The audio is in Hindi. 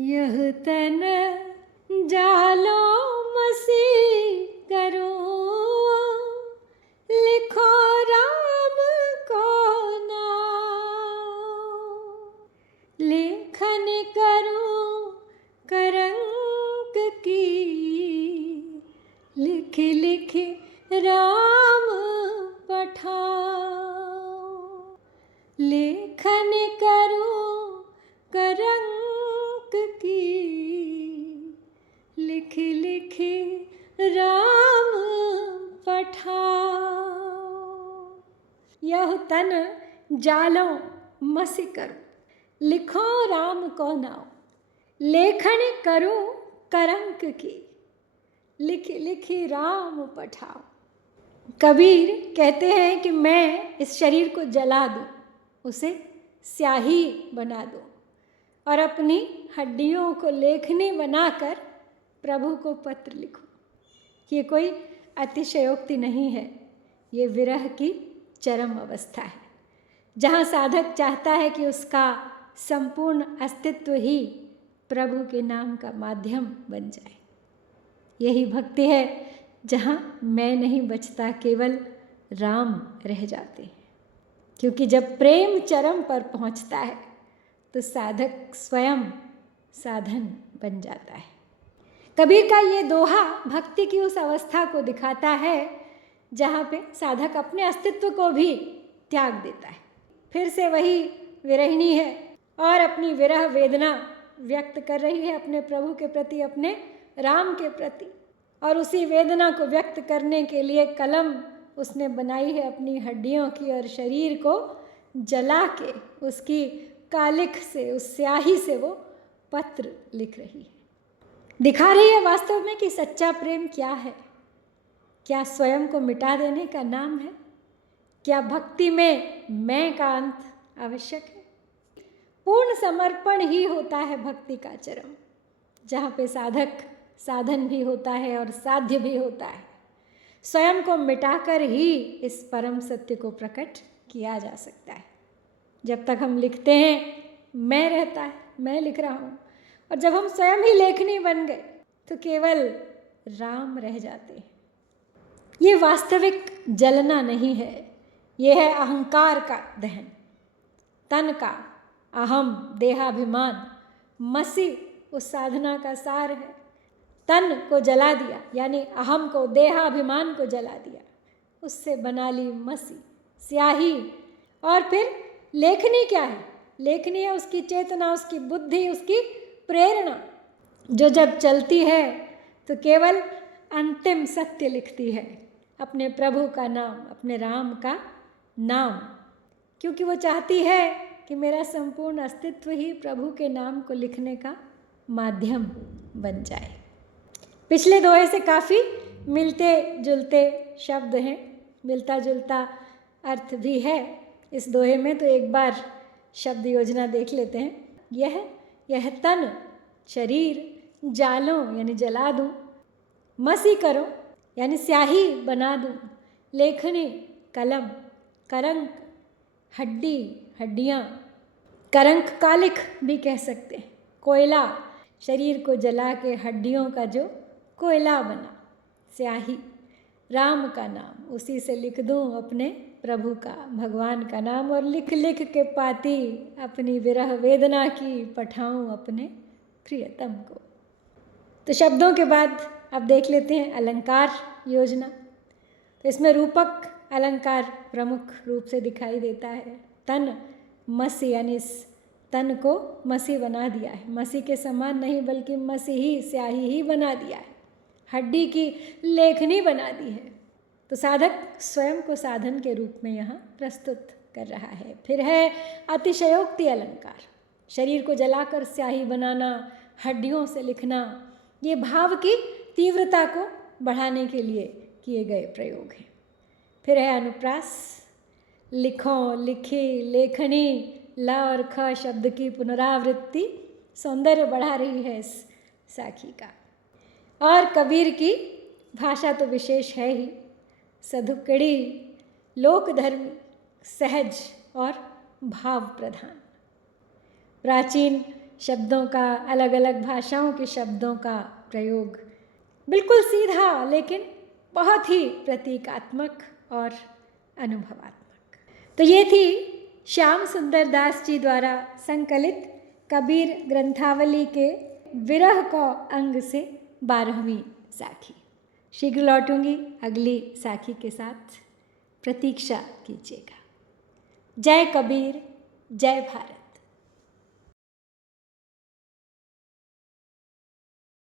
यह तन जालो मसी करो, लिखो राम को नाम। लेखन करो करंक की, लिख लिख राम पठाओ। लेखन करो करंक की, लिख लिख राम पठाओ। यह तन जालो मसी करो, लिखो राम को नाम। लेखन करो करंक की, लिख लिख राम पठाओ। कबीर कहते हैं कि मैं इस शरीर को जला दूं, उसे स्याही बना दूं और अपनी हड्डियों को लेखनी बनाकर प्रभु को पत्र लिखूं। ये कोई अतिशयोक्ति नहीं है, ये विरह की चरम अवस्था है, जहाँ साधक चाहता है कि उसका संपूर्ण अस्तित्व ही प्रभु के नाम का माध्यम बन जाए। यही भक्ति है जहाँ मैं नहीं बचता, केवल राम रह जाते हैं। क्योंकि जब प्रेम चरम पर पहुँचता है तो साधक स्वयं साधन बन जाता है। कबीर का ये दोहा भक्ति की उस अवस्था को दिखाता है जहाँ पे साधक अपने अस्तित्व को भी त्याग देता है। फिर से वही विरहिणी है और अपनी विरह वेदना व्यक्त कर रही है अपने प्रभु के प्रति, अपने राम के प्रति। और उसी वेदना को व्यक्त करने के लिए कलम उसने बनाई है अपनी हड्डियों की, और शरीर को जला के उसकी कालिख से, उस स्याही से वो पत्र लिख रही है। दिखा रही है वास्तव में कि सच्चा प्रेम क्या है। क्या स्वयं को मिटा देने का नाम है? क्या भक्ति में मैं का अंत आवश्यक है? पूर्ण समर्पण ही होता है भक्ति का चरम, जहाँ पे साधक साधन भी होता है और साध्य भी होता है। स्वयं को मिटाकर ही इस परम सत्य को प्रकट किया जा सकता है। जब तक हम लिखते हैं मैं रहता है, मैं लिख रहा हूँ, और जब हम स्वयं ही लेखनी बन गए तो केवल राम रह जाते हैं। ये वास्तविक जलना नहीं है, ये है अहंकार का दहन, तन का अहम देहाभिमान। मसी उस साधना का सार है। तन को जला दिया, यानी अहम को, देहाभिमान को जला दिया, उससे बना ली मसी, स्याही। और फिर लेखनी क्या है? लेखनी है उसकी चेतना, उसकी बुद्धि, उसकी प्रेरणा, जो जब चलती है तो केवल अंतिम सत्य लिखती है, अपने प्रभु का नाम, अपने राम का नाम। क्योंकि वो चाहती है कि मेरा संपूर्ण अस्तित्व ही प्रभु के नाम को लिखने का माध्यम बन जाए। पिछले दोहे से काफ़ी मिलते जुलते शब्द हैं, मिलता जुलता अर्थ भी है इस दोहे में। तो एक बार शब्द योजना देख लेते हैं। यह तन शरीर जालो यानी जला दूँ, मसी करो यानी स्याही बना दूँ, लेखनी कलम, करंक हड्डी हड्डियाँ, करंक कालिख भी कह सकते हैं, कोयला, शरीर को जला के हड्डियों का जो कोयला बना, स्याही, राम का नाम, उसी से लिख दूँ अपने प्रभु का, भगवान का नाम, और लिख लिख के पाती अपनी विरह वेदना की पठाऊँ अपने प्रियतम को। तो शब्दों के बाद अब देख लेते हैं अलंकार योजना। तो इसमें रूपक अलंकार प्रमुख रूप से दिखाई देता है। तन मसी, यानी इस तन को मसी बना दिया है, मसी के समान नहीं बल्कि मसी ही, स्याही ही बना दिया है, हड्डी की लेखनी बना दी है। तो साधक स्वयं को साधन के रूप में यहाँ प्रस्तुत कर रहा है। फिर है अतिशयोक्ति अलंकार, शरीर को जलाकर स्याही बनाना, हड्डियों से लिखना, ये भाव की तीव्रता को बढ़ाने के लिए किए गए प्रयोग हैं। फिर है अनुप्रास, लिखो, लिखी, लेखनी, ल और ख शब्द की पुनरावृत्ति सौंदर्य बढ़ा रही है इस साखी का। और कबीर की भाषा तो विशेष है ही, सधुकड़ी, लोकधर्मी, सहज और भाव प्रधान। प्राचीन शब्दों का, अलग अलग भाषाओं के शब्दों का प्रयोग बिल्कुल सीधा लेकिन बहुत ही प्रतीकात्मक और अनुभवात्मक। तो ये थी श्याम सुंदर दास जी द्वारा संकलित कबीर ग्रंथावली के विरह का अंग से 12वीं साखी। शीघ्र लौटूंगी अगली साखी के साथ, प्रतीक्षा कीजिएगा। जय कबीर, जय भारत।